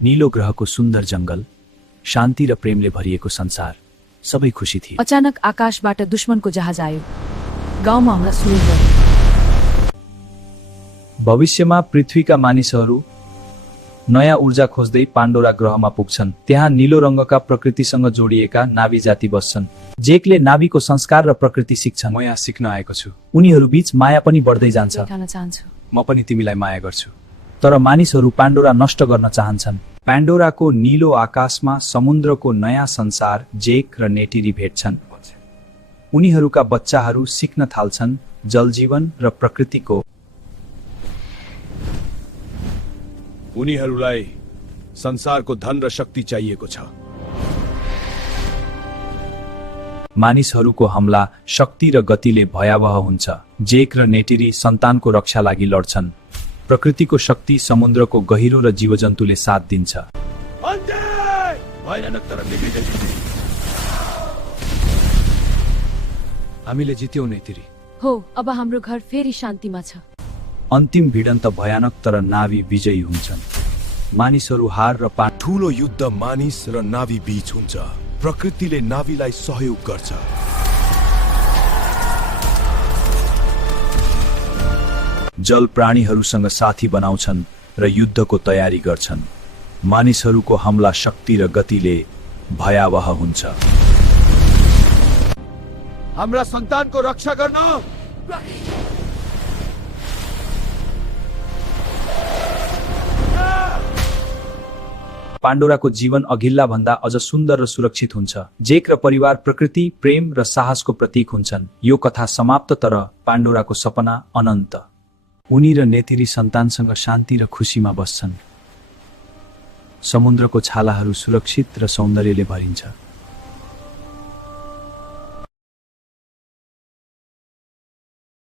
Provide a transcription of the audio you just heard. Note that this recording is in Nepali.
नीलो ग्रहको सुन्दर जंगल, शान्ति र प्रेमले भरिएको संसार, सबै खुसी थिए। अचानक आकाशबाट दुश्मनको जहाज आयो। गाउँमा हमला सुरु भयो। भविष्यमा पृथ्वीका मानिसहरू नयाँ ऊर्जा खोज्दै पाण्डोरा ग्रहमा पुग्छन्। त्यहाँ नीलो रङ्गका प्रकृतिसँग जोडिएका नाभी जाति बस्छन्। जेकले नाभीको संस्कार र प्रकृति सिक्छन्। म यहाँ सिक्न आएको छु। उनीहरू बीच माया पनि बढ्दै जान्छ। खान चाहन्छु। म पनि तिमीलाई माया गर्छु। तर मानिसहरू पाण्डोरा नष्ट गर्न चाहन्छन्। पाण्डोराको नीलो आकाशमा समुद्रको नयाँ संसार जेक र नेटिरी भेट्छन्। उनीहरूका बच्चाहरू सिक्न थाल्छन् जलजीवन र प्रकृतिको। उनीहरूलाई संसारको धन र शक्ति चाहिएको छ। मानिसहरूको हमला शक्ति र गतिले भयावह हुन्छ। जेक र नेटिरी सन्तानको रक्षा लागि लड्छन्। प्रकृतिको शक्ति समुद्रको गहिरो र जीवजन्तुले साथ दिन्छ। हामीले जित्यौं नेतिरी। हो, अब हाम्रो घर फेरि शान्तिमा छ। अन्तिम भिडन्त भयानक तर नाभी विजयी हुन्छन्। मानिसहरू हार र ठूलो युद्ध मानिस र नाभी बीच हुन्छ। प्रकृतिले नाभीलाई सहयोग गर्छ। जल प्राणीहरूसँग साथी बनाउँछन् र युद्धको तयारी गर्छन्। मानिसहरूको हमला शक्ति र गतिले भयावह हुन्छ। हाम्रा सन्तानको रक्षा गर्न पाण्डोराको जीवन अघिल्ला भन्दा अझ सुन्दर र सुरक्षित हुन्छ। जेक र परिवार प्रकृति, प्रेम र साहसको प्रतीक हुन्छन्। यो कथा समाप्त, तर पाण्डोराको सपना अनन्त। उनी र नेतिरी सन्तानसँग शान्ति र खुसीमा बस्छन्। समुद्रको छालाहरू सुरक्षित र सौन्दर्यले भरिन्छ।